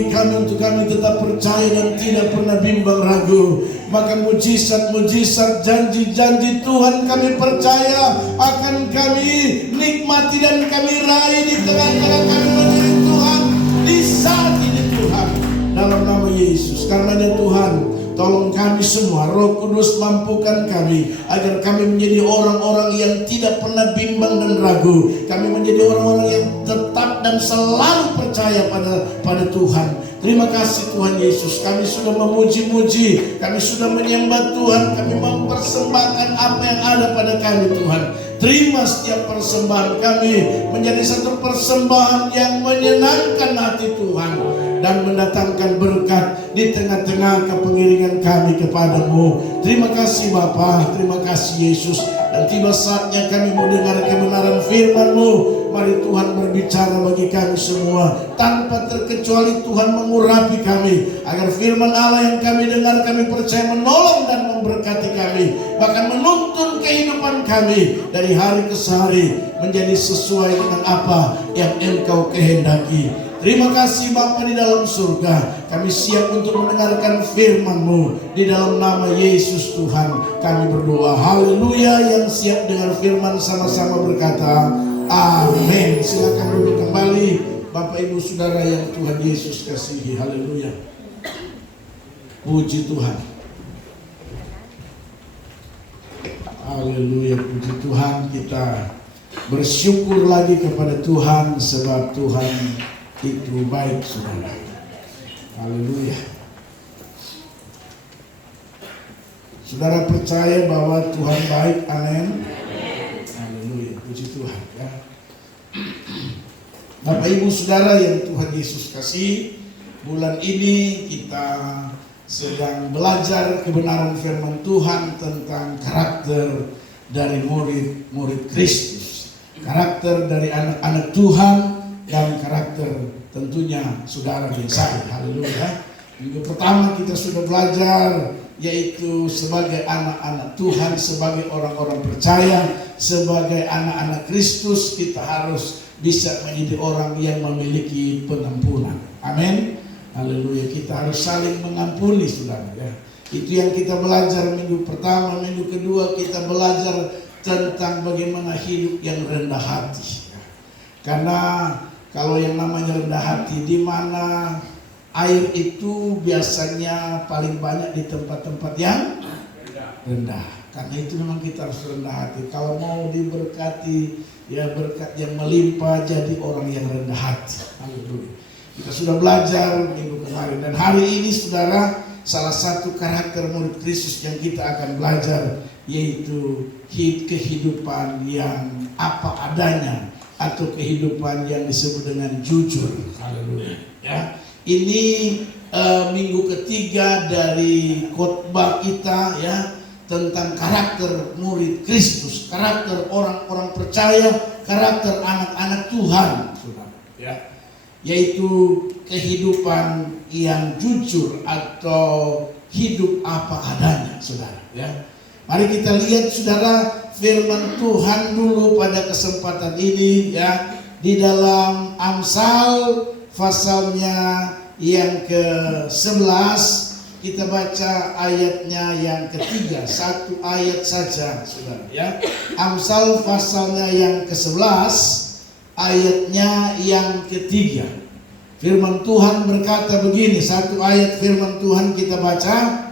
bagi kami untuk kami tetap percaya dan tidak pernah bimbang ragu. Maka mujizat-mujizat, janji-janji Tuhan kami percaya akan kami nikmati dan kami raih di tengah-tengah kami melalui Tuhan di saat ini Tuhan. Dalam nama Yesus, karenanya Tuhan, tolong kami semua, Roh Kudus mampukan kami agar kami menjadi orang-orang yang tidak pernah bimbang dan ragu. Kami menjadi orang-orang yang tetap dan selalu percaya pada Tuhan. Terima kasih Tuhan Yesus, kami sudah memuji-muji, kami sudah menyembah Tuhan, kami mempersembahkan apa yang ada pada kami Tuhan. Terima setiap persembahan kami menjadi satu persembahan yang menyenangkan hati Tuhan dan mendatangkan berkat di tengah-tengah kepengiringan kami kepadamu. Terima kasih Bapa, terima kasih Yesus. Dan tiba saatnya kami mau dengar kebenaran firman-Mu. Mari Tuhan berbicara bagi kami semua. Tanpa terkecuali Tuhan mengurapi kami, agar firman Allah yang kami dengar kami percaya menolong dan memberkati kami, bahkan menuntun kehidupan kami dari hari ke hari menjadi sesuai dengan apa yang Engkau kehendaki. Terima kasih Bapa di dalam surga. Kami siap untuk mendengarkan firman-Mu. Di dalam nama Yesus Tuhan kami berdoa. Haleluya. Yang siap dengar firman sama-sama berkata amin. Silakan duduk kembali Bapak Ibu Saudara yang Tuhan Yesus kasihi. Haleluya. Puji Tuhan. Haleluya. Puji Tuhan. Kita bersyukur lagi kepada Tuhan sebab Tuhan itu baik saudara. Haleluya. Saudara percaya bahwa Tuhan baik, amin. Haleluya, puji Tuhan ya. Bapak Ibu Saudara yang Tuhan Yesus kasih, bulan ini kita sedang belajar kebenaran firman Tuhan tentang karakter dari murid-murid Kristus, karakter dari anak-anak Tuhan, dan karakter tentunya saudara dan saya. Haleluya. Minggu pertama kita sudah belajar yaitu sebagai anak-anak Tuhan, sebagai orang-orang percaya, sebagai anak-anak Kristus kita harus bisa menjadi orang yang memiliki pengampunan. Amin. Haleluya. Kita harus saling mengampuni saudara ya. Itu yang kita belajar minggu pertama. Minggu kedua kita belajar tentang bagaimana hidup yang rendah hati. Karena kalau yang namanya rendah hati, di mana air itu biasanya paling banyak di tempat-tempat yang rendah. Karena itu memang kita harus rendah hati. Kalau mau diberkati, ya berkat yang melimpah, jadi orang yang rendah hati. Haleluya. Kita sudah belajar minggu kemarin dan hari ini saudara, salah satu karakter murid Kristus yang kita akan belajar yaitu kehidupan yang apa adanya, atau kehidupan yang disebut dengan jujur. Haleluya. Ya, ini minggu ketiga dari khotbah kita ya tentang karakter murid Kristus, karakter orang-orang percaya, karakter anak-anak Tuhan, saudara. Ya, yaitu kehidupan yang jujur atau hidup apa adanya, saudara. Ya, mari kita lihat saudara firman Tuhan dulu pada kesempatan ini ya, di dalam Amsal pasalnya yang ke-11 kita baca ayatnya yang ketiga, satu ayat saja saudara ya. Amsal pasalnya yang ke-11 ayatnya yang ketiga. Firman Tuhan berkata begini, satu ayat firman Tuhan kita baca.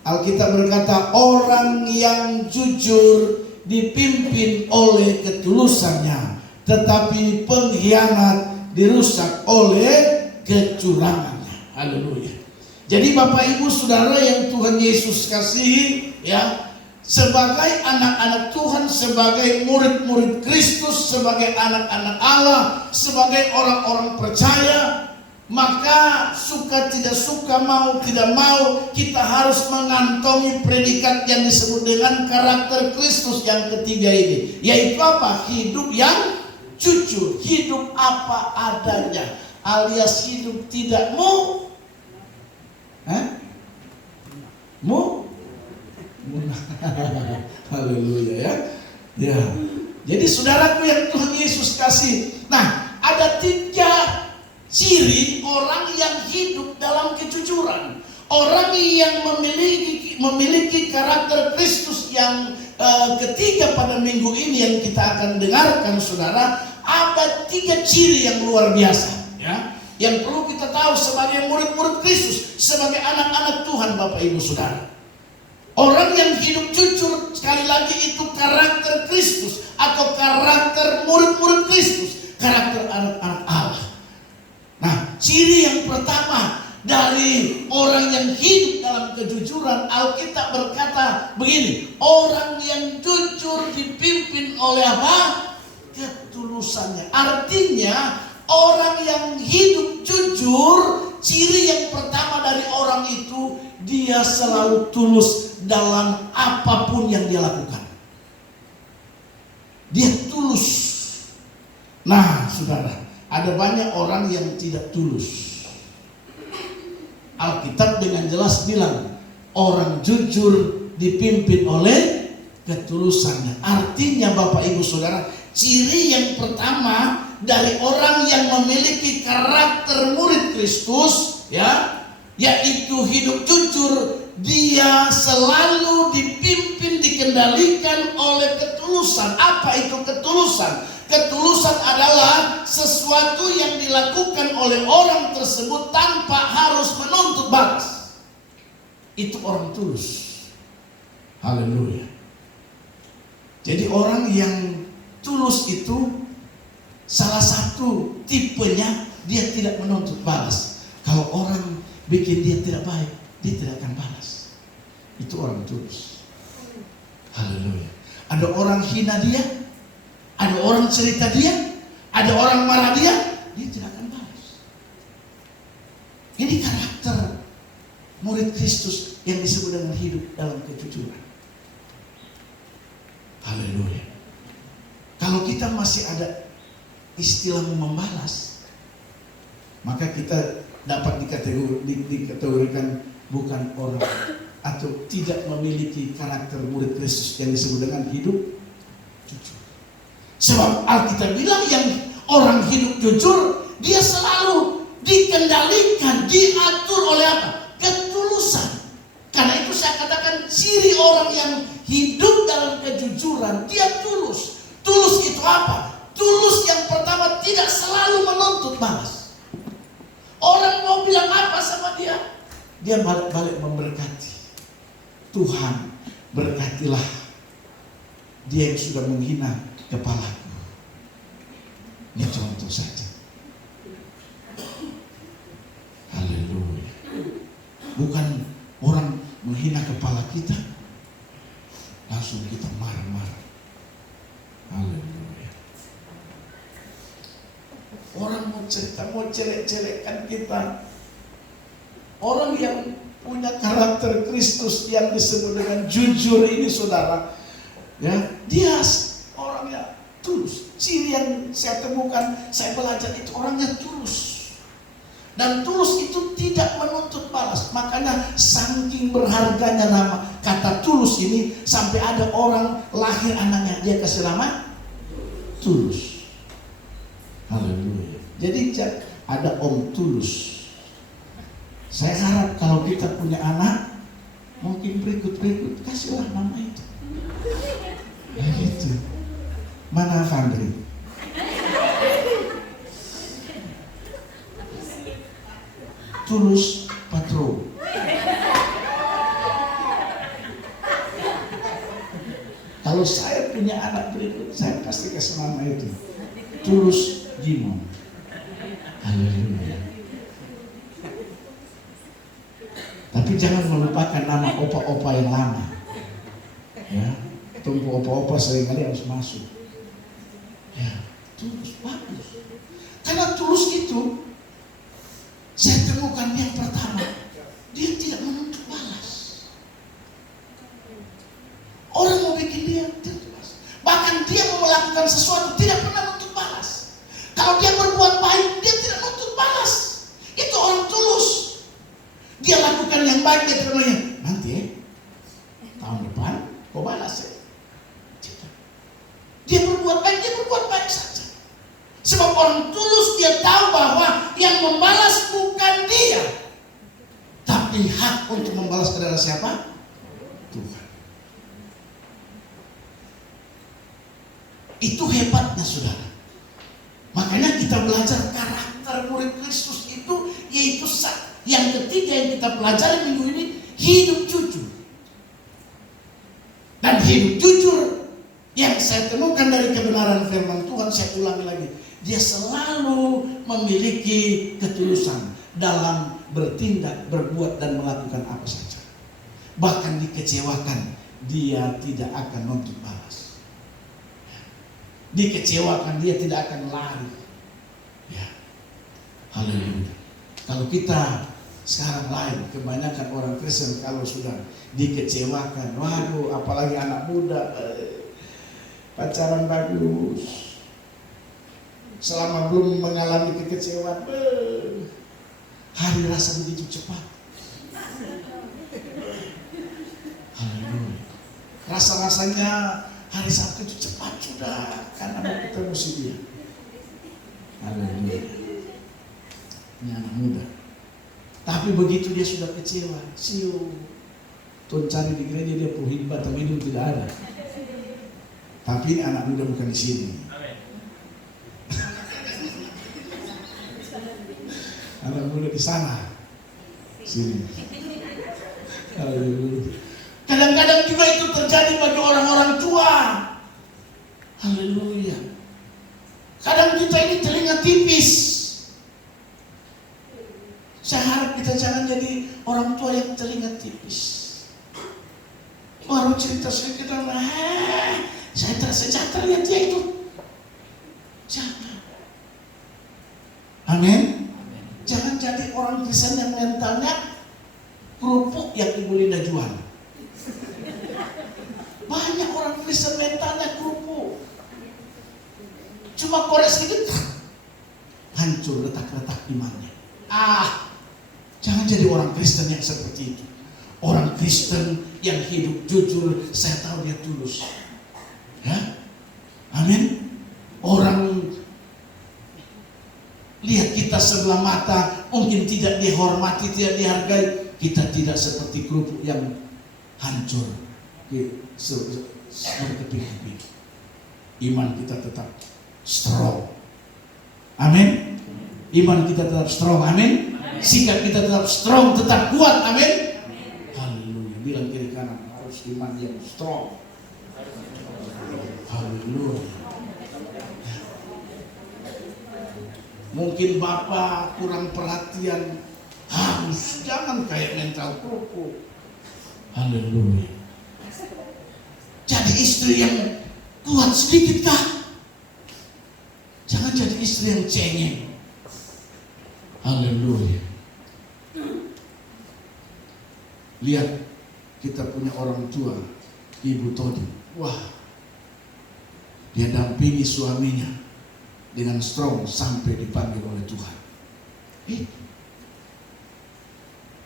Alkitab berkata, orang yang jujur dipimpin oleh ketulusannya, tetapi pengkhianat dirusak oleh kecurangannya. Haleluya. Jadi Bapak Ibu Saudara yang Tuhan Yesus kasihi ya, sebagai anak-anak Tuhan, sebagai murid-murid Kristus, sebagai anak-anak Allah, sebagai orang-orang percaya, maka suka tidak suka, mau tidak mau, kita harus mengantongi predikat yang disebut dengan karakter Kristus yang ketiga ini, yaitu apa? Hidup yang jujur, hidup apa adanya, alias hidup tidak haleluya ya. Ya. Jadi saudaraku yang Tuhan Yesus kasih. Nah, ada 3 ciri orang yang hidup dalam kejujuran. Orang yang memiliki karakter Kristus yang ketiga pada minggu ini yang kita akan dengarkan, saudara, ada 3 ciri yang luar biasa, ya, yang perlu kita tahu sebagai murid-murid Kristus, sebagai anak-anak Tuhan, Bapak Ibu Saudara. Orang yang hidup jujur, sekali lagi, itu karakter Kristus atau karakter murid-murid Kristus, karakter anak-anak Allah. Nah, ciri yang pertama dari orang yang hidup dalam kejujuran, Alkitab berkata begini, orang yang jujur dipimpin oleh apa? Ketulusannya. Artinya orang yang hidup jujur, ciri yang pertama dari orang itu, dia selalu tulus dalam apapun yang dia lakukan. Dia tulus. Nah, saudara, ada banyak orang yang tidak tulus. Alkitab dengan jelas bilang, orang jujur dipimpin oleh ketulusannya. Artinya, Bapak Ibu Saudara, ciri yang pertama dari orang yang memiliki karakter murid Kristus, ya, yaitu hidup jujur, dia selalu dipimpin, dikendalikan oleh ketulusan. Apa itu ketulusan? Ketulusan adalah sesuatu yang dilakukan oleh orang tersebut tanpa harus menuntut balas. Itu orang tulus. Haleluya. Jadi orang yang tulus itu salah satu tipenya, dia tidak menuntut balas. Kalau orang bikin dia tidak baik, dia tidak akan balas. Itu orang tulus. Haleluya. Ada orang hina dia, ada orang cerita dia, ada orang marah dia tidak akan balas. Ini karakter murid Kristus yang disebut dengan hidup dalam kejujuran. Haleluya. Kalau kita masih ada istilah membalas, maka kita dapat dikategorikan bukan orang atau tidak memiliki karakter murid Kristus yang disebut dengan hidup jujur. Sebab Alkitab bilang yang orang hidup jujur, dia selalu dikendalikan, diatur oleh apa? Ketulusan. Karena itu saya katakan ciri orang yang hidup dalam kejujuran, dia tulus. Tulus itu apa? Tulus yang pertama tidak selalu menuntut balas. Orang mau bilang apa sama dia, dia balik-balik memberkati. Tuhan, berkatilah dia yang sudah menghina kepalaku. Ini contoh saja. Haleluya. Bukan orang menghina kepala kita, langsung kita marah-marah. Haleluya. Orang mau cerita, mau celek-celekkan kita. Orang yang punya karakter Kristus yang disebut dengan jujur ini, saudara, ya, dia orangnya tulus. Ciri yang saya temukan, saya belajar itu orangnya tulus. Dan tulus itu tidak menuntut balas. Makanya saking berharganya nama kata tulus ini, sampai ada orang lahir anaknya dia kasih nama Tulus. Haleluya. Jadi ada Om Tulus. Saya harap kalau kita punya anak, mungkin berikut kasihlah nama itu. Ya gitu. Mana Fandri? Tulus Patro. Kalau saya punya anak berikut, saya pasti kasih nama itu Tulus Gimon. Haleluya. Tapi jangan melupakan nama opa-opa yang lama. Ya, tumpu opa-opa seringkali harus masuk. Ya, tulus, bagus. Karena tulus itu, saya temukan yang pertama, dia tidak menuntut balas. Orang mau bikin dia tidak balas. Bahkan dia mau melakukan sesuatu tidak pernah menuntut balas. Kalau dia berbuat baik, dia tidak menuntut balas. Itu orang tulus. Dia lakukan yang baik, dia terima, nanti ya, tahun depan kau balas ya. Dia berbuat baik saja. Sebab orang tulus, dia tahu bahwa yang membalas bukan dia, tapi hak untuk membalas adalah siapa? Tuhan. Itu hebatnya saudara. Makanya kita belajar karakter murid Kristus itu, yaitu yang ketiga yang kita pelajari minggu ini, hidup jujur. Dan hidup jujur yang saya temukan dari kebenaran firman Tuhan, saya ulangi lagi, dia selalu memiliki ketulusan dalam bertindak, berbuat dan melakukan apa saja. Bahkan dikecewakan, dia tidak akan menuntut balas. Dikecewakan, dia tidak akan lari. Ya, haleluya. Kalau kita sekarang lain, kebanyakan orang Kristen kalau sudah dikecewakan, waduh, apalagi anak muda, pacaran bagus, selama belum mengalami kekecewaan, hari rasa begitu cepat. Haleluya. Rasa-rasanya hari Sabtu itu cepat sudah, karena mau ketemu si dia. Haleluya. Ini anak muda. Tapi begitu dia sudah kecewa, siu, tuh cari di gereja dia puhibah atau minum tidak ada. Tapi ini anak muda bukan di sini. Anak muda di sana, sini. Haleluya. Kadang-kadang juga itu terjadi bagi orang-orang tua. Haleluya. Kadang kita ini telinga tipis. Saya harap kita jangan jadi orang tua yang telinga tipis. Baru cerita sedikit, saya tersejahtera lihat dia itu. Jangan. Amin. Jangan jadi orang Kristen yang mentalnya kerupuk yang Ibu Linda jual. Banyak orang Kristen mentalnya kerupuk. Cuma korek sedikit, hancur letak-letak imannya. Jangan jadi orang Kristen yang seperti itu. Orang Kristen yang hidup jujur, saya tahu dia tulus. Ya, amin. Orang lihat kita sebelah mata, mungkin tidak dihormati, tidak dihargai. Kita tidak seperti kerupuk yang hancur, berkeping-keping. Iman kita tetap strong. Amin. Iman kita tetap strong. Amin. Sikap kita tetap strong, tetap kuat. Amin. Haleluya. Bilang kiri kanan, harus iman yang strong. Haleluya. Mungkin bapak kurang perhatian, harus jangan kayak mental kerupuk. Haleluya. Jadi istri yang kuat sedikit kah? Jangan jadi istri yang cengeng. Haleluya. Lihat, kita punya orang tua, Ibu Todi. Wah, dia dampingi suaminya dengan strong sampai dipanggil oleh Tuhan.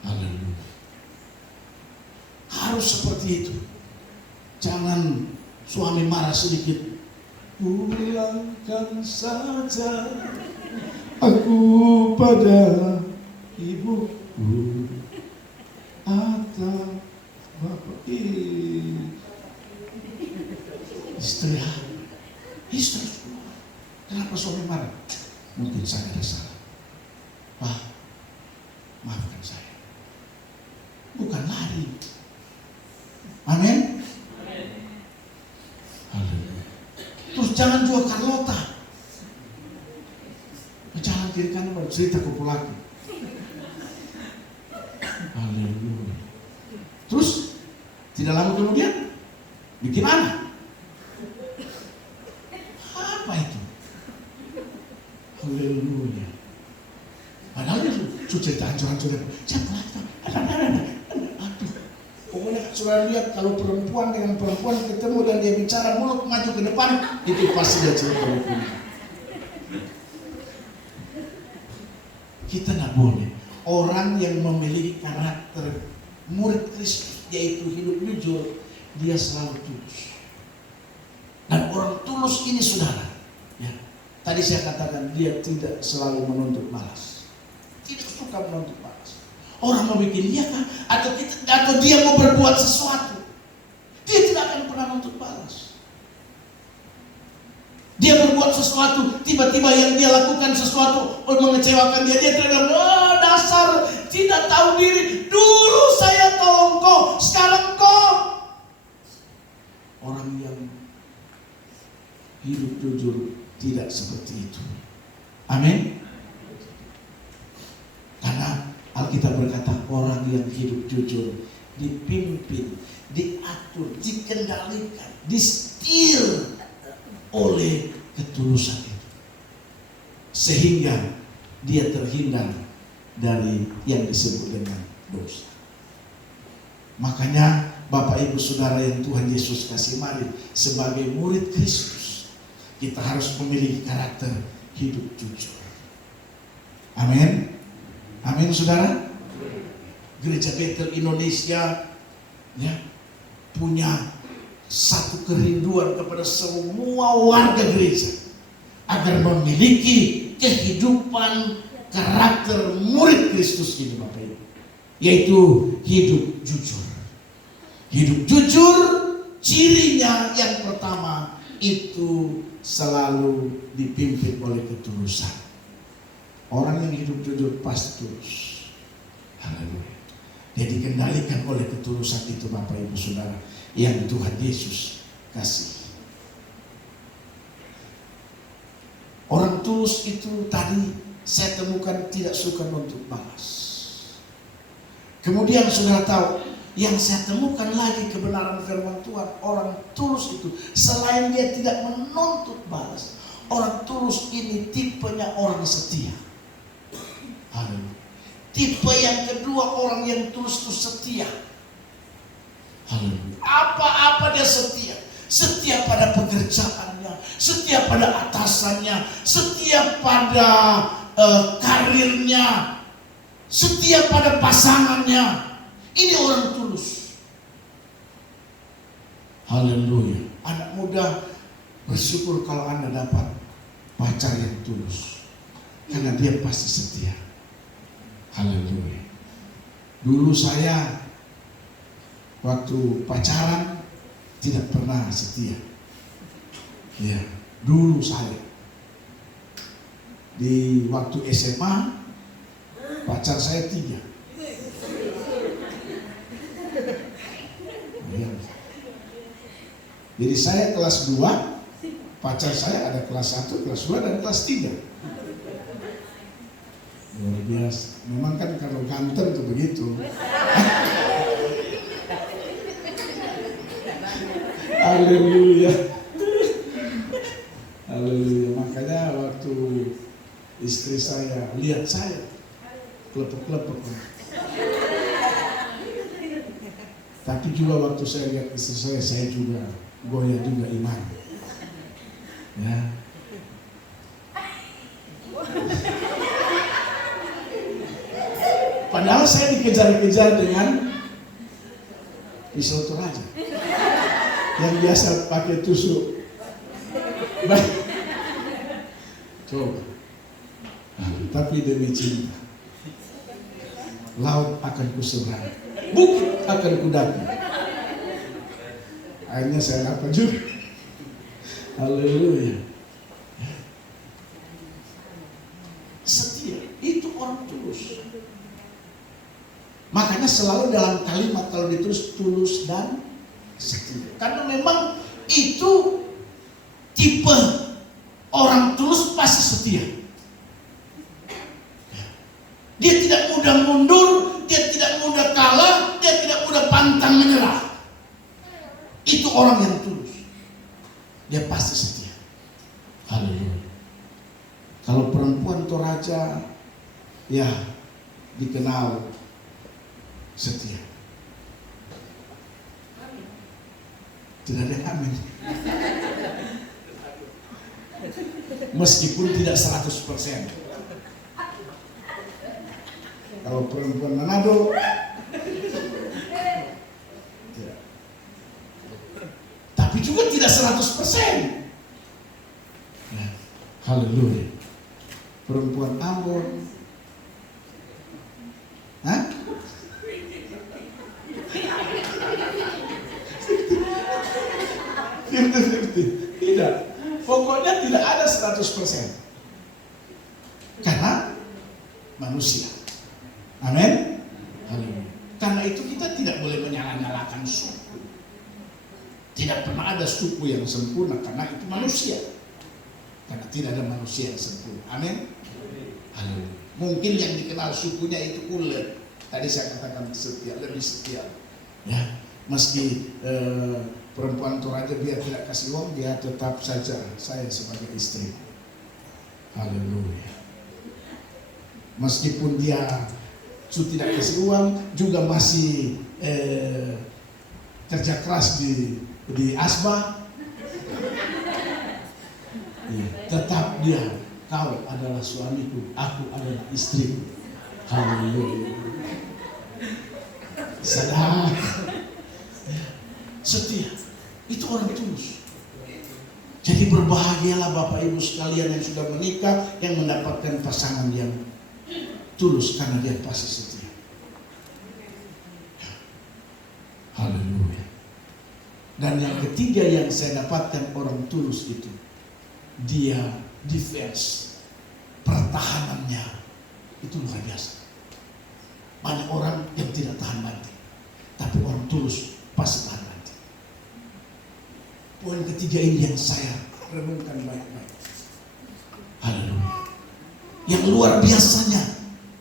Haleluya. Harus seperti itu. Jangan suami marah sedikit, pulangkan saja aku pada ibuku atau bapak. Istri, kenapa suami marah? Mungkin saya ada salah. Pak, maafkan saya. Bukan lari. Amin. Haleluya. Terus jangan jual Carlota. Jalan kiri kanan baru cerita kumpul lagi. Haleluya. Terus tidak lama kemudian bikin anak. Apa itu? Haleluya. Padahal dia cerita hancur-hancur. Saya pelajari. Aduh. Pokoknya sudah lihat kalau perempuan dengan perempuan ketemu dan dia bicara mulut maju ke depan, itu pasti dia cerita hukum. Kita tidak boleh. Orang yang memiliki karakter murid Kristus, yaitu hidup jujur, dia selalu tulus. Dan orang tulus ini saudara, ya, tadi saya katakan dia tidak selalu menuntut balas. tidak suka menuntut balas. Orang mau bikin dia kan, atau dia mau berbuat sesuatu, dia tidak akan pernah menuntut balas. Dia berbuat sesuatu, tiba-tiba yang dia lakukan sesuatu mengecewakan dia tidak, dasar tidak tahu diri. Dulu saya tolong kau, sekarang kau. Orang yang hidup jujur tidak seperti itu. Amin. Karena Alkitab berkata orang yang hidup jujur dipimpin, diatur, dikendalikan, disetir oleh ketulusan itu, sehingga dia terhindar dari yang disebut dengan dosa. Makanya Bapak Ibu Saudara yang Tuhan Yesus kasih, mari sebagai murid Kristus kita harus memiliki karakter hidup jujur. Amin. Amin saudara. Gereja Bethel Indonesia ya, punya satu kerinduan kepada semua warga gereja agar memiliki kehidupan karakter murid Kristus ini Bapak Ibu, yaitu hidup jujur. Hidup jujur cirinya yang pertama itu selalu dipimpin oleh ketulusan. Orang yang hidup jujur pasti tulus. Haleluya. Dia dikendalikan oleh ketulusan itu Bapak Ibu Saudara yang Tuhan Yesus kasih. Orang tulus itu tadi saya temukan tidak suka menuntut balas. Kemudian saudara tahu, yang saya temukan lagi kebenaran firman Tuhan, orang tulus itu selain dia tidak menuntut balas, orang tulus ini tipenya orang setia. Haleluya. Tipe yang kedua orang yang tulus itu setia. Haleluya. Apa-apa dia setia. Setia pada pekerjaannya, setia pada atasannya, setia pada karirnya, setia pada pasangannya. Ini orang tulus. Haleluya. Anak muda, bersyukur kalau Anda dapat pacar yang tulus, karena dia pasti setia. Haleluya. Dulu saya waktu pacaran tidak pernah setia. Ya, dulu saya di waktu SMA pacar saya 3. Ya. Jadi saya kelas 2, pacar saya ada kelas 1, kelas 2 dan kelas 3. Luar biasa. Memang kan kalau ganteng tuh begitu. Haleluya. Haleluya. Makanya waktu istri saya lihat saya klepek-klepek. Tapi juga waktu saya lihat istri saya juga goyah juga iman. Ya. Padahal saya dikejar-kejar dengan pisau toraja yang biasa pakai tusuk. Baik. Coba. Tapi demi cinta, laut akan kuseberang, bukit akan kudaki. Akhirnya saya dapat juga. Haleluya. Setia, itu orang tulus. Makanya selalu dalam kalimat kalau ditulis tulus dan setia. Karena memang itu tipe orang tulus pasti setia. Dia tidak mudah mundur, dia tidak mudah kalah, dia tidak mudah pantang menyerah. Itu orang yang tulus. Dia pasti setia. Haleluya. Kalau perempuan toraja, ya dikenal setia. Tidak ada yang amin. Meskipun tidak 100%. Kalau perempuan Manado, ya. Tapi juga tidak 100%. Ya. Haleluya. Perempuan Ambon, Tidak. Pokoknya tidak ada 100%. Karena manusia. Amin. Haleluya. Karena itu kita tidak boleh menyala-nyalakan suku. Tidak pernah ada suku yang sempurna karena itu manusia. Karena tidak ada manusia yang sempurna. Amin. Haleluya. Mungkin yang dikenal sukunya itu ulet. Tadi saya katakan setia, lebih setia. Ya, meski perempuan Toraja biar tidak kasih uang, dia tetap saja saya sebagai istri. Haleluya. Meskipun dia tidak kasih uang, juga masih kerja keras di asbak. Ya, tetap dia, kau adalah suamiku, aku adalah istriku. Haleluya. Sadar. Setia. Itu orang tulus. Jadi berbahagialah Bapak Ibu sekalian yang sudah menikah, yang mendapatkan pasangan yang tulus karena dia pasti setia. Haleluya. Dan yang ketiga yang saya dapatkan orang tulus itu, dia defense, pertahanannya itu luar biasa. Banyak orang yang tidak tahan banting, tapi orang tulus pasti tahan banting. Poin ketiga ini yang saya renungkan baik-baik. Haleluya. Yang luar biasanya,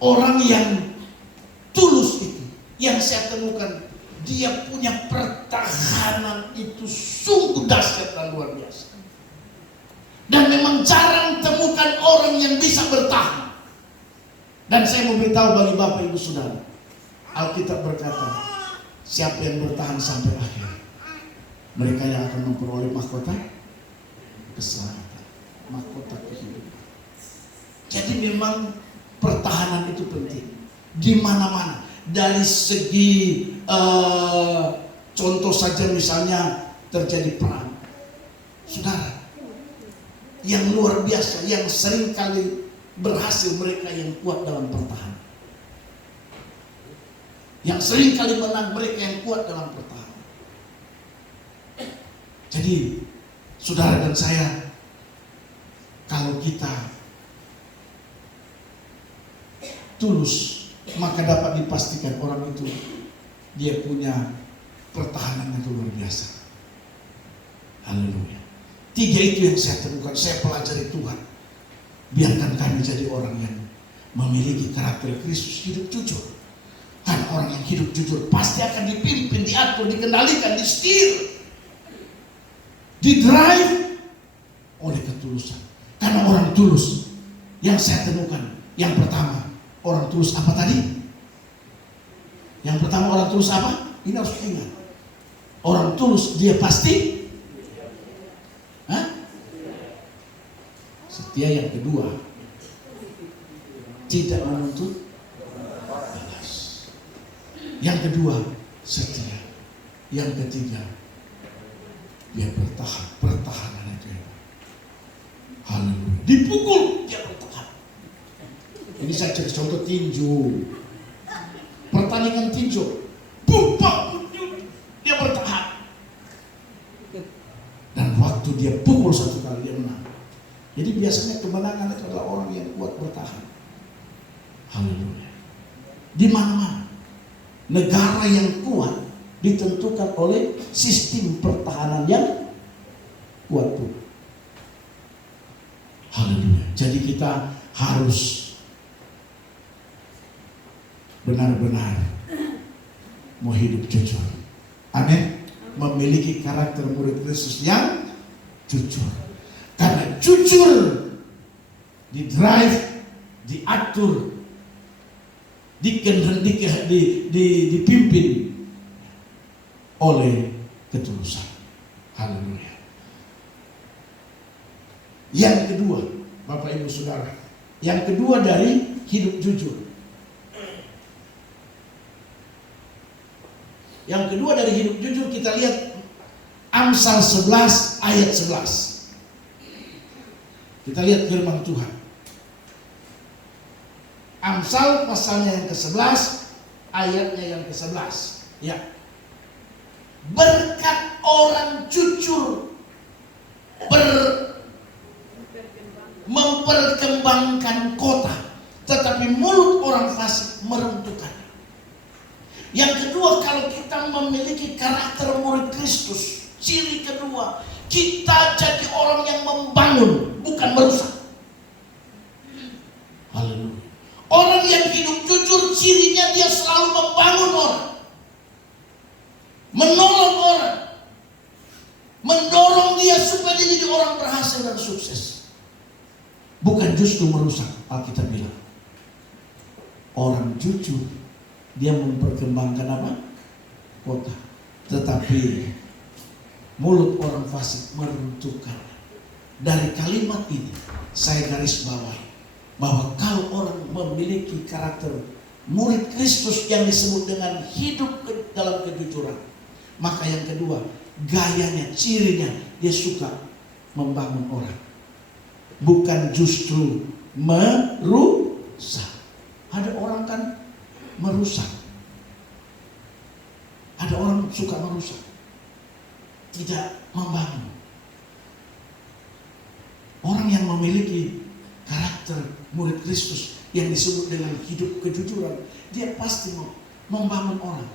orang yang tulus itu, yang saya temukan, dia punya pertahanan itu sungguh dahsyat dan luar biasa. Dan memang jarang temukan orang yang bisa bertahan. Dan saya mau beritahu bagi Bapak Ibu Saudara, Alkitab berkata, siapa yang bertahan sampai akhir, mereka yang akan memperoleh mahkota keselamatan, mahkota kehidupan. Jadi memang pertahanan itu penting di mana-mana. Dari segi contoh saja, misalnya terjadi perang, saudara, yang luar biasa, yang sering kali berhasil mereka yang kuat dalam pertahanan. Yang sering kali menang mereka yang kuat dalam pertahanan. Jadi saudara dan saya, kalau kita tulus, maka dapat dipastikan orang itu dia punya pertahanan yang luar biasa. Haleluya. Tiga itu yang saya temukan, saya pelajari Tuhan. Biarkan kami jadi orang yang memiliki karakter Kristus, hidup jujur. Kan orang yang hidup jujur pasti akan dipimpin, diatur, dikendalikan, disetir, didrive oleh ketulusan. Karena orang tulus yang saya temukan, yang pertama, orang tulus apa tadi? Yang pertama, orang tulus apa? Ini harus ingat. Orang tulus dia pasti setia. Yang kedua, tidak menuntut balas. Yang kedua, setia. Yang ketiga, dia bertahan. Pertahanan itu ya. Haleluya. Dipukul, dia bertahan. Ini saya cari contoh tinju. Pertandingan tinju, bumpak, dia bertahan. Dan waktu dia pukul satu kali, dia menang. Jadi biasanya kemenangan itu adalah orang yang kuat bertahan. Haleluya. Di mana-mana negara yang kuat ditentukan oleh sistem pertahanan yang kuat pun. Haleluya. Jadi kita harus benar-benar mau hidup jujur. Amin. Memiliki karakter murid Kristus yang jujur. Karena jujur di-drive, diatur, dipimpin oleh ketulusan. Haleluya. Yang kedua, Bapak Ibu Saudara, yang kedua dari hidup jujur. Yang kedua dari hidup jujur, kita lihat Amsal 11 ayat 11. Kita lihat firman Tuhan. Amsal pasalnya yang ke-11, ayatnya yang ke-11. Ya. Berkat orang jujur memperkembangkan kota, tetapi mulut orang fasik meruntuhkan. Yang kedua, kalau kita memiliki karakter murid Kristus, ciri kedua, kita jadi orang yang membangun, bukan merusak. Haleluya. Orang yang hidup jujur, cirinya dia selalu membangun orang, menolong orang, mendorong dia supaya dia jadi orang berhasil dan sukses. Bukan justru merusak. Alkitab bilang, orang jujur dia memperkembangkan apa? Kota. Tetapi mulut orang fasik meruntuhkan. Dari kalimat ini saya garis bawahi bahwa kalau orang memiliki karakter murid Kristus yang disebut dengan hidup dalam kejujuran, maka yang kedua, gayanya, cirinya, dia suka membangun orang, bukan justru merusak. Ada orang kan merusak, ada orang suka merusak, tidak membangun. Orang yang memiliki karakter murid Kristus yang disebut dengan hidup kejujuran, dia pasti membangun orang.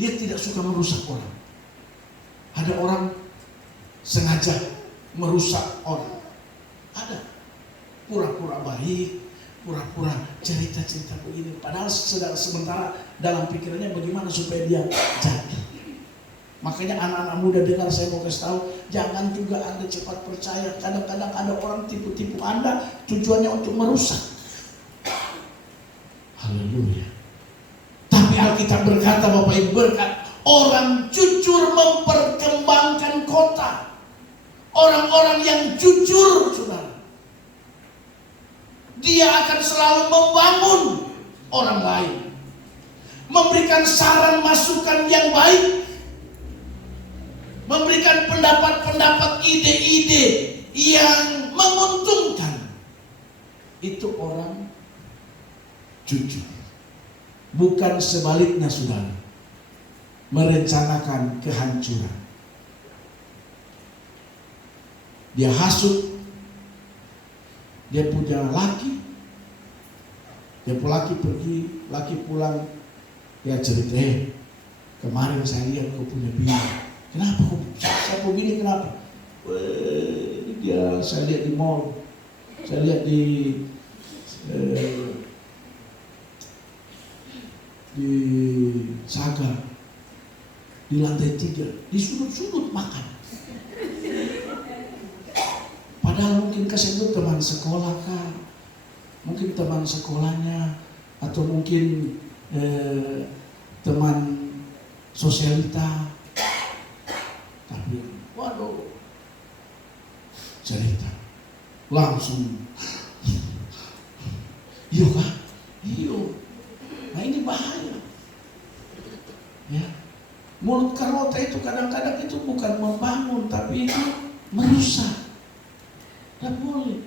Dia tidak suka merusak orang. Ada orang sengaja merusak orang. Ada. Pura-pura baik, pura-pura cerita-cerita begini. Padahal sementara dalam pikirannya bagaimana supaya dia jadi. Makanya anak-anak muda dengar, saya mau kasih tahu, jangan juga Anda cepat percaya. Kadang-kadang ada orang tipu-tipu Anda, tujuannya untuk merusak. Haleluya. Tapi Alkitab berkata, Bapak Ibu berkat, orang jujur memperkembangkan kota. Orang-orang yang jujur, saudara, dia akan selalu membangun orang lain, memberikan saran masukan yang baik, memberikan pendapat-pendapat, ide-ide yang menguntungkan. Itu orang jujur. Bukan sebaliknya, saudara, merencanakan kehancuran. Dia hasut, dia punya laki, laki pergi, laki pulang, dia cerita, kemarin saya lihat kau punya bini. Kenapa kau? Siapa bini kenapa? Dia saya lihat di mall, saya lihat di Saga, di lantai 3, di sudut-sudut makan. Padahal mungkin kesebut teman sekolah kah? Mungkin teman sekolahnya, atau mungkin teman sosialita. Tapi waduh, cerita langsung, iya kah? Iya. Nah ini bahaya. Ya, mulut karota itu kadang-kadang itu bukan membangun, tapi itu merusak. Tidak boleh.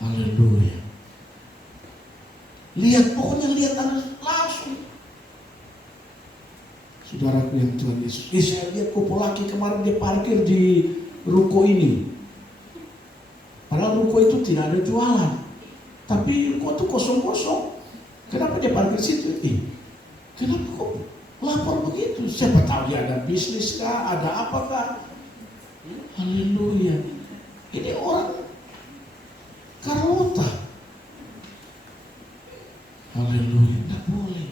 Haleluya. Lihat, pokoknya lihat langsung. Saudaraku yang Tuhan Yesus, saya lihat kupu laki kemarin dia parkir di ruko ini. Padahal ruko itu tidak ada jualan, tapi ruko itu kosong-kosong. Kenapa dia parkir situ? Kenapa kok lapor begitu? Siapa tahu dia ada bisnis kah, ada apakah? Haleluya. Ini orang karota. Haleluya. Tidak boleh.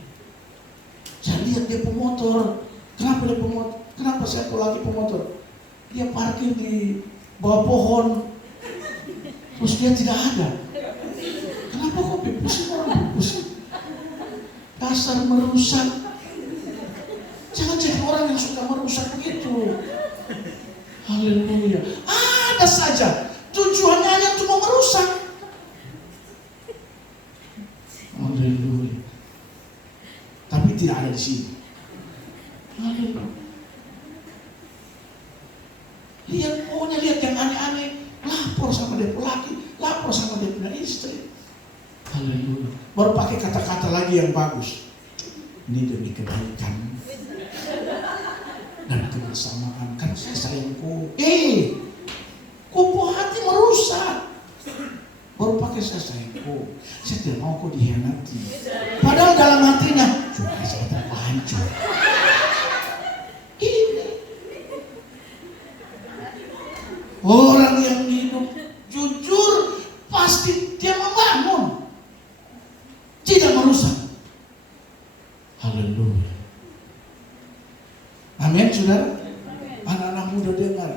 Saya lihat dia pemotor. Kenapa dia pemotor? Kenapa saya lagi pemotor? Dia parkir di bawah pohon, terus dia tidak ada. Kenapa kok pusing orang pusing? Dasar merusak. Jangan jadi orang yang suka merusak begitu. Haleluya. Ada saja tujuannya hanya untuk merusak. Haleluya. Tapi tidak ada di sini. Haleluya. Lihat, pokoknya lihat yang aneh-aneh, lapor sama dia laki, lapor sama dia punya istri. Haleluya. Baru pakai kata-kata lagi yang bagus. Ini demi kebaikan. dan kebersamaan. Kan saya sayang kau. Kau hati merusak. Baru pakai saya sayang kau. Saya tidak mau kau dikhianati. Padahal dalam hatinya, supaya saya terpancur. Ini orang yang hidup jujur pasti dia membangun, tidak merusak. Haleluya. Amin, saudara. Anak-anak muda dengar.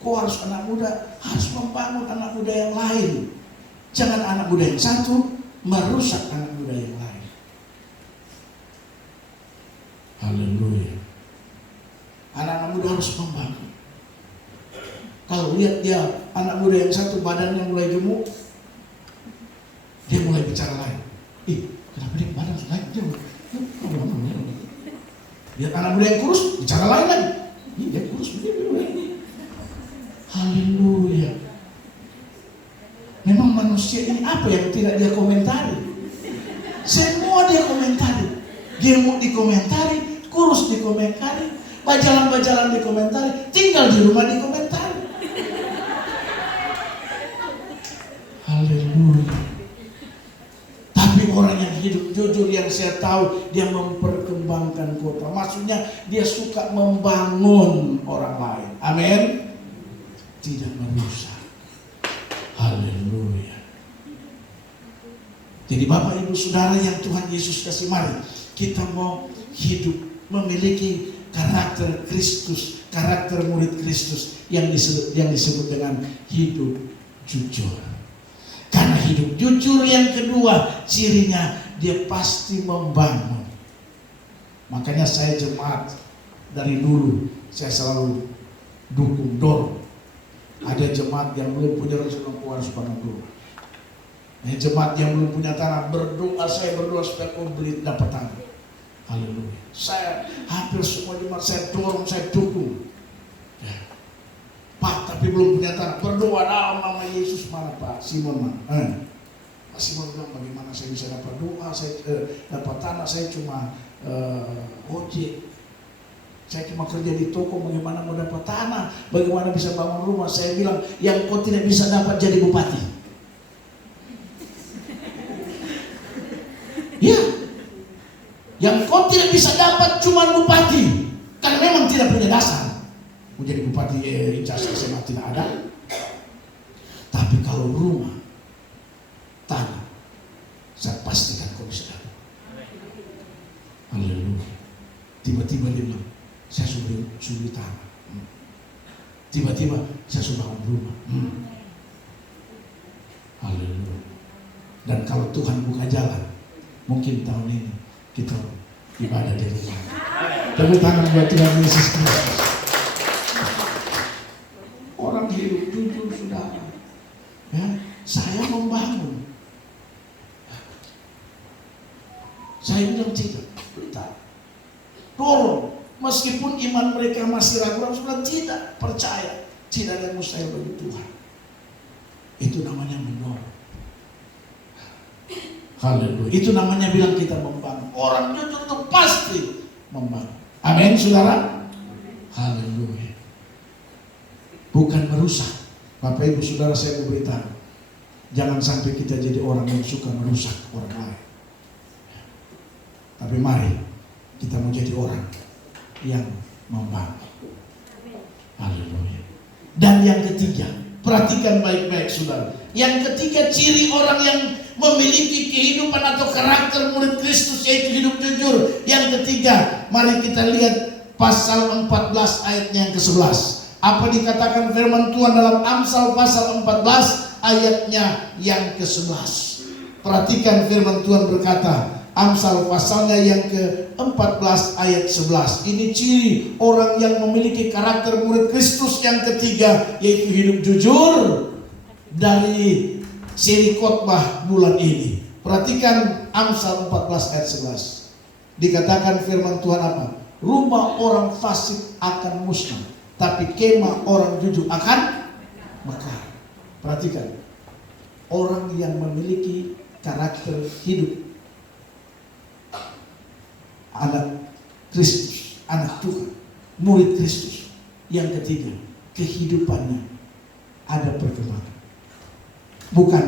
Kau harus anak muda harus membangun anak muda yang lain. Jangan anak muda yang satu merusak anak muda yang lain. Haleluya. Anak-anak muda harus membangun. Kalau lihat dia anak muda yang satu badannya mulai gemuk, dia mulai bicara lain. Kenapa dia badan lain? Lihat anak muda yang kurus, bicara lain lagi. Dia kurus begini. Haleluya. Memang manusia ini apa yang tidak dia komentari? Semua dia komentari. Gemuk dikomentari, kurus dikomentari, bajalan-bajalan dikomentari, tinggal di rumah dikomentari. Haleluya. Tapi orang yang hidup jujur yang saya tahu, dia memperkembangkan kota. Maksudnya dia suka membangun orang lain. Amin. Tidak merusak. Haleluya. Jadi Bapak Ibu Saudara yang Tuhan Yesus kasih, mari kita mau hidup memiliki karakter Kristus, karakter murid Kristus yang disebut dengan hidup jujur. Karena hidup jujur yang kedua cirinya dia pasti membangun. Makanya saya jemaat dari dulu saya selalu dukung, dorong. Ada jemaat yang belum punya rencana harus bangun dulu. Jemaat yang belum punya tanah berdoa, saya berdoa supaya kau beli dapat tanah. Haleluya. Saya hampir semua jemaat saya dorong, saya dukung. Pak, tapi belum punya tanah, berdoa dalam nama Yesus. Mana Pak Simon Pak Simon bilang, bagaimana saya bisa dapat doa, saya dapat tanah, saya cuma ojek. Saya cuma kerja di toko, bagaimana mau dapat tanah, bagaimana bisa bangun rumah. Saya bilang, yang kau tidak bisa dapat jadi bupati. Ya, yang kau tidak bisa dapat cuma bupati, karena memang tidak punya dasar. Mau jadi bupati, ijazah SMA tidak ada. Tapi kalau rumah, tanah, saya pastikan kau bisa dapat. Haleluya. Tiba-tiba dia bilang, saya suruh tanah. Tiba-tiba saya suruh bangun rumah. Haleluya. Dan kalau Tuhan buka jalan, mungkin tahun ini kita ibadah di rumah. Tepuk tangan buat Tuhan Yesus Kristus. Orang hidup jujur, saudara. Ya, saya membangun. Saya bilang tidak, dorong. Meskipun iman mereka masih ragu-ragu, sudah tidak percaya, tidak ada yang mustahil bagi Tuhan. Itu namanya mendorong. Haleluya. Itu namanya bilang kita membangun. Orang jujur itu pasti membangun. Amin, saudara. Haleluya. Bukan merusak. Bapak Ibu Saudara, saya mau beritahu, jangan sampai kita jadi orang yang suka merusak orang lain. Tapi mari kita mau jadi orang yang membangun. Haleluya. Dan yang ketiga, perhatikan baik-baik saudara. Yang ketiga ciri orang yang memiliki kehidupan atau karakter murid Kristus, yaitu hidup jujur. Yang ketiga, mari kita lihat pasal 14 ayatnya yang ke-11. Apa dikatakan firman Tuhan dalam Amsal pasal 14 ayatnya yang ke-11. Perhatikan firman Tuhan berkata, Amsal pasalnya yang ke-14 ayat 11. Ini ciri orang yang memiliki karakter murid Kristus yang ketiga, yaitu hidup jujur dari seri khotbah bulan ini. Perhatikan Amsal 14 ayat 11. Dikatakan firman Tuhan apa? Rumah orang fasik akan musnah, tapi kemah orang jujur akan mekar. Perhatikan, orang yang memiliki karakter hidup anak Kristus, anak Tuhan, murid Kristus. Yang ketiga, kehidupannya ada perkembangan. Bukan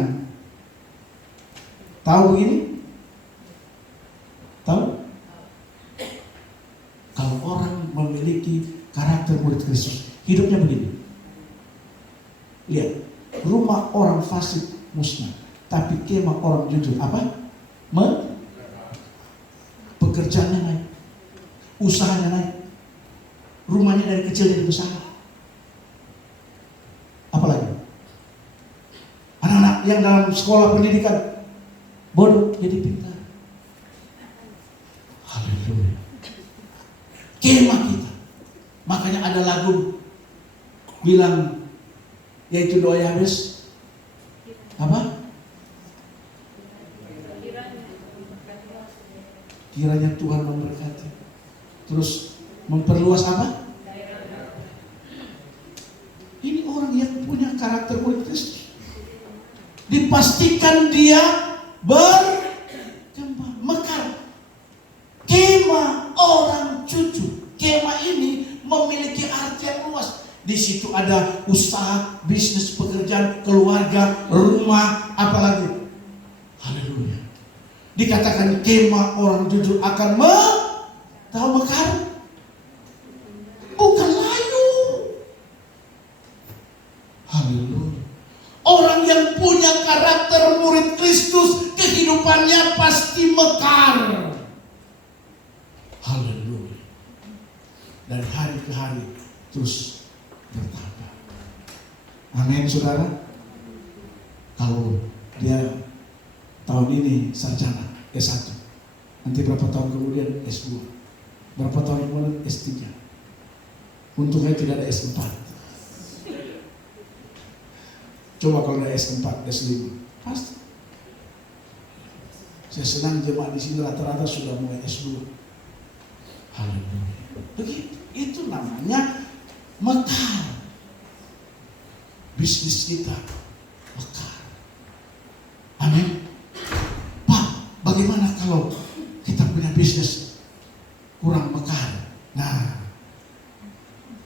tahu begini? Tahu? Kalau orang memiliki karakter murid Kristus, hidupnya begini. Lihat, rumah orang fasik musnah, tapi kemah orang jujur apa? Pekerjaannya naik, usahanya naik, rumahnya dari kecil jadi besar. Apalagi anak-anak yang dalam sekolah pendidikan bodoh jadi pintar. Haleluya. Kemah kita. Makanya ada lagu bilang, yaitu doa Yabes apa? Kiranya Tuhan memberkati. Terus memperluas apa? Ini orang yang punya karakter murid Kristus. Dipastikan dia berkembang, mekar. Kemah orang jujur. Kemah ini memiliki arti yang luas. Di situ ada usaha, bisnis, pekerjaan, keluarga, rumah, apalagi. Haleluya. Dikatakan kemah orang jujur akan tahu mekar, bukan layu. Haleluya. Orang yang punya karakter murid Kristus, kehidupannya pasti mekar. Haleluya. Dari hari ke hari terus bertambah. Amin, saudara. Kalau dia tahun ini sarjana S1, nanti berapa tahun kemudian S2, berapa tahun kemudian S3. Untungnya tidak ada S4. Coba kalau ada S4, S5, pasti. Saya senang jemaat di sini rata-rata sudah mulai S2. Haleluya. Begitu, itu namanya mekar. Bisnis kita mekar. Amin. Bagaimana kalau kita punya bisnis kurang mekar? Nah,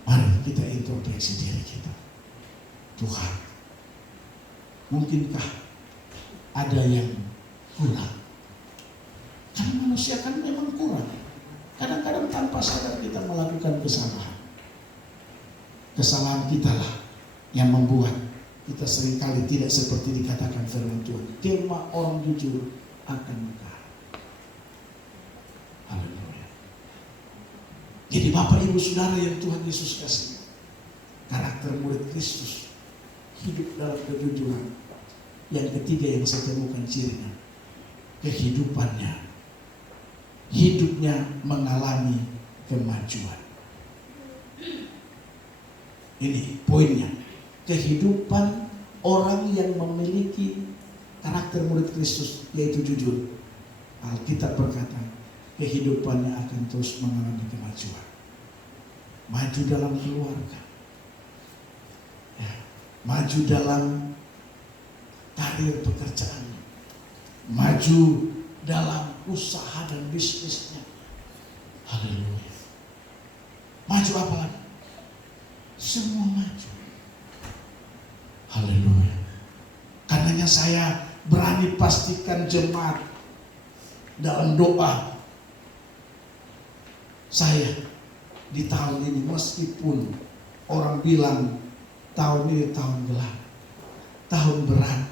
mari kita introspeksi diri kita. Tuhan, mungkinkah ada yang kurang? Karena manusia kan memang kurang. Kadang-kadang tanpa sadar kita melakukan kesalahan. Kesalahan kita lah yang membuat kita seringkali tidak seperti dikatakan firman Tuhan. Kemah orang jujur akan mekar. Haleluya. Jadi Bapak Ibu Saudara yang Tuhan Yesus kasih, karakter murid Kristus hidup dalam kejujuran. Yang ketiga yang saya temukan cirinya, kehidupannya, hidupnya mengalami kemajuan. Ini poinnya, kehidupan orang yang memiliki karakter murid Kristus, yaitu jujur. Alkitab berkata, kehidupannya akan terus mengalami kemajuan. Maju dalam keluarga, ya, maju dalam karir pekerjaannya, maju dalam usaha dan bisnisnya. Haleluya. Maju apa lagi? Semua maju. Haleluya. Karenanya saya berani pastikan jemaat dalam doa saya di tahun ini, meskipun orang bilang tahun ini tahun gelap, tahun berat,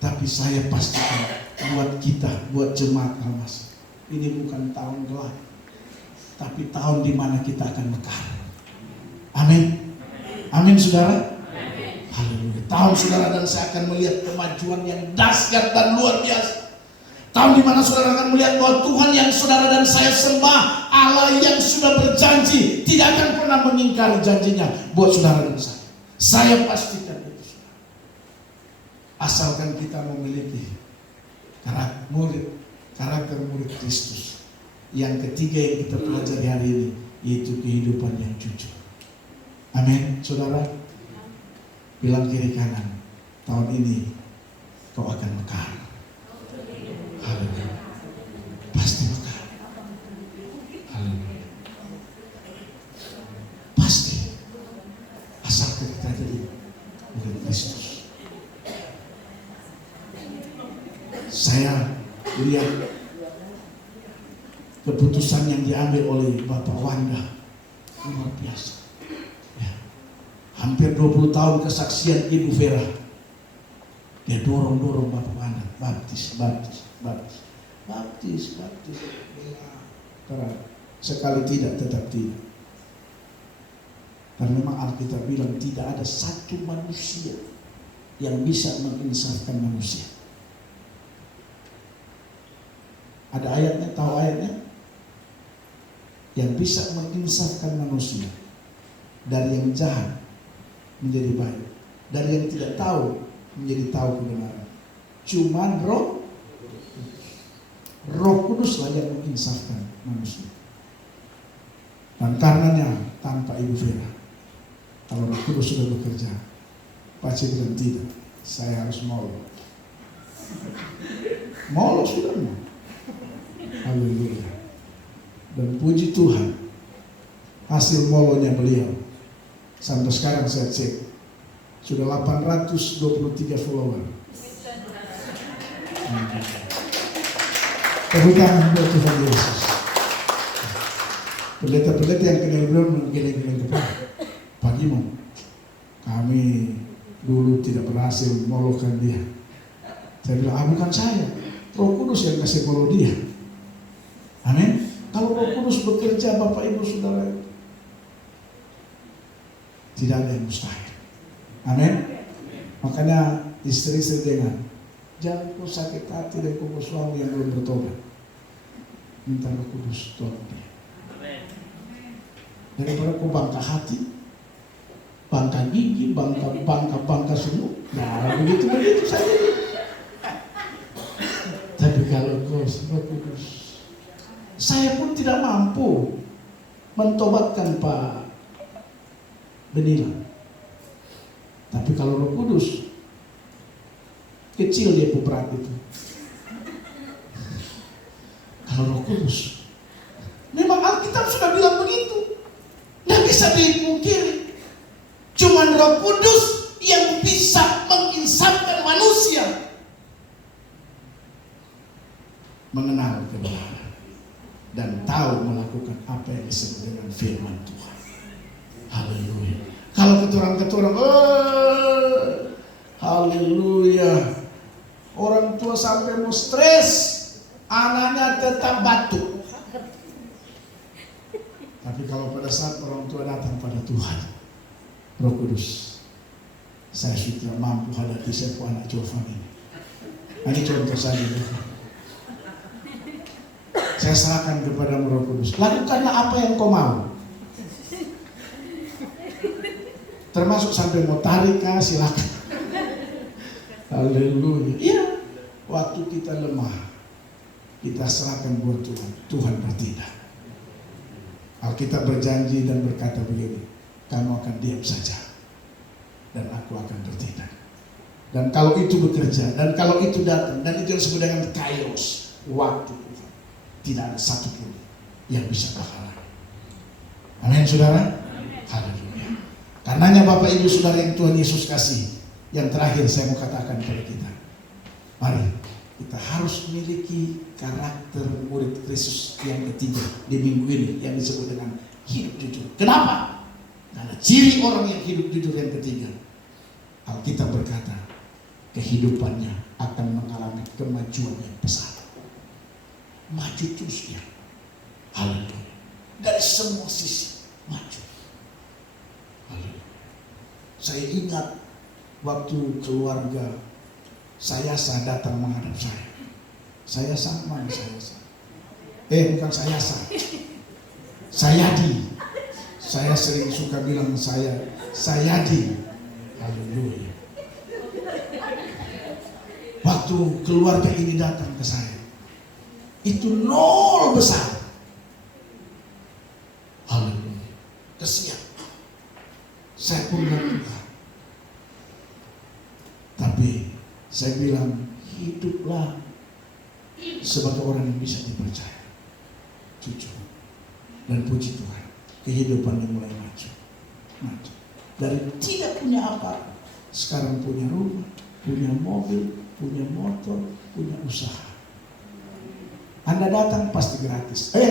tapi saya pastikan buat kita, buat jemaat Almas, ini bukan tahun gelap, tapi tahun di mana kita akan mekar. Amin. Amin, saudara. Haleluya. Tahun saudara dan saya akan melihat kemajuan yang dahsyat dan luar biasa. Tahun di mana saudara akan melihat bahwa Tuhan yang saudara dan saya sembah, Allah yang sudah berjanji, tidak akan pernah mengingkari janjinya buat saudara dan saya. Saya pastikan itu, saudara. Asalkan kita memiliki karakter murid Kristus. Yang ketiga yang kita pelajari hari ini, yaitu kehidupan yang jujur. Amin, saudara. Bilang kiri kanan, tahun ini kau akan mekar. Haleluya. Pasti mekar. Haleluya. Saya lihat keputusan yang diambil oleh Bapak Wanda luar biasa. Ya. Hampir 20 tahun kesaksian Ibu Vera. Dia dorong Bapak Wanda, baptis. Karena sekali tidak, tetap tidak. Karena memang Alkitab bilang tidak ada satu manusia yang bisa menginsafkan manusia. Ada ayatnya, tahu ayatnya? Yang bisa menginsafkan manusia dari yang jahat menjadi baik, dari yang tidak tahu menjadi tahu kebenaran. Cuman Roh Kuduslah yang menginsafkan manusia. Dan karenanya tanpa Ibu Vera, kalau Roh Kudus sudah bekerja, pasti bilang tidak, saya harus molo sudah mau. Haleluya. Dan puji Tuhan, hasil molonya beliau sampai sekarang saya cek sudah 823 follower. Tepuk tangan buat Tuhan Yesus. Pendeta-pendeta yang kenal beliau menggeleng-geleng kepala. Pak Imam, kami dulu tidak berhasil molokan dia. Saya bilang, bukan saya, Roh Kudus yang kasih molo dia. Amin. Kalau Roh Kudus bekerja, Bapak Ibu Saudara, tidak ada yang mustahil. Amin. Makanya istri-istri dengar, jangan kau sakit hati dan kau suami yang belum bertobat. Minta Roh Kudus tolong dia. Daripada kau bangka hati, bangka gigi, bangka semua. Nah, begitu saja. Tapi kalau kau Roh Kudus, saya pun tidak mampu mentobatkan Pak Benila. Tapi kalau Roh Kudus, kecil dia berat itu. Kalau Roh Kudus, memang Alkitab sudah bilang begitu, tidak bisa dipungkiri. Cuman Roh Kudus yang bisa menginsafkan manusia mengenal kebenaran dan tahu melakukan apa yang disebut dengan firman Tuhan. Haleluya. Kalau keturang-keturang, haleluya. Orang tua sampai mau stres, anaknya tetap batuk. Tapi kalau pada saat orang tua datang pada Tuhan, Roh Kudus, saya sudah mampu hadapi siapa anak Jovan ini. Ini contoh saja. Saya serahkan kepada Roh Kudus. Lakukanlah apa yang kau mau. Termasuk sampai mau tarik, silakan. Haleluya. Iya. Waktu kita lemah, kita serahkan buat Tuhan. Tuhan bertindak. Alkitab berjanji dan berkata begini, kamu akan diam saja dan aku akan bertindak. Dan kalau itu bekerja, dan kalau itu datang, dan itu yang disebut dengan kairos, waktu Tuhan, tidak ada satupun yang bisa berhalang. Amin, saudara. Haleluya. Karenanya Bapak Ibu Saudara yang Tuhan Yesus kasih, yang terakhir saya mau katakan kepada kita, mari kita harus memiliki karakter murid Kristus yang ketiga di minggu ini yang disebut dengan hidup jujur. Kenapa? Karena ciri orang yang hidup jujur yang ketiga, Alkitab berkata, kehidupannya akan mengalami kemajuan yang besar. Maju terus dia. Haleluya. Dari semua sisi maju. Haleluya. Saya ingat waktu keluarga saya datang menghadap saya. Saya sama. Bukan saya. Sayadi. Saya sering suka bilang Sayadi. Haleluya. Waktu keluarga ini datang ke saya, itu nol besar. Haleluya. Kesian. Saya pun Tuhan. Tapi saya bilang, hiduplah sebagai orang yang bisa dipercaya, jujur, dan puji Tuhan, kehidupan yang mulai maju. Dari tidak punya apa, sekarang punya rumah, punya mobil, punya motor, punya usaha. Anda datang pasti gratis. Sorry.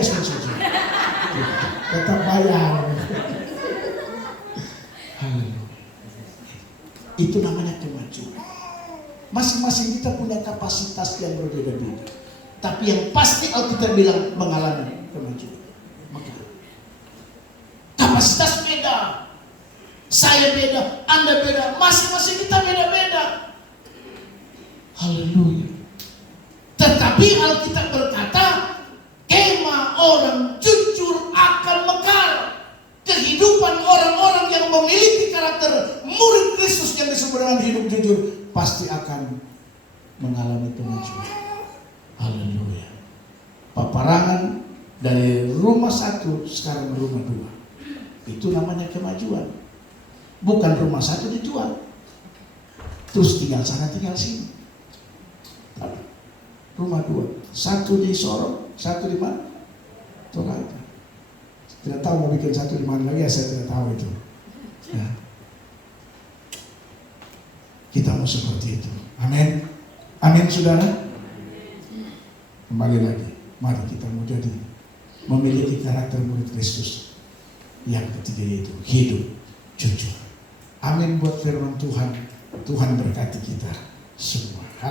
Tetap bayar. Haleluya. Itu namanya kemajuan. Masing-masing kita punya kapasitas yang berbeda-beda. Tapi yang pasti Alkitab bilang mengalami kemajuan. Maka kapasitas beda. Saya beda, Anda beda, masing-masing kita beda-beda. Haleluya. Tetapi Alkitab berkata, kemah orang jujur akan mekar. Kehidupan orang-orang yang memiliki karakter murid Kristus yang disebut dengan hidup jujur pasti akan mengalami kemajuan. Haleluya. Paparangan dari rumah satu sekarang rumah dua. Itu namanya kemajuan. Bukan rumah satu dijual, terus tinggal sana tinggal sini. Tapi rumah dua, satu di Sorong, satu di mana? Toraja. Tidak tahu mau bikin satu di mana lagi, saya tidak tahu itu. Ya. Kita mau seperti itu. Amin. Amin, saudara. Kembali lagi, mari kita mau jadi memiliki karakter murid Kristus. Yang ketiga yaitu hidup jujur. Amin buat firman Tuhan. Tuhan berkati kita semua.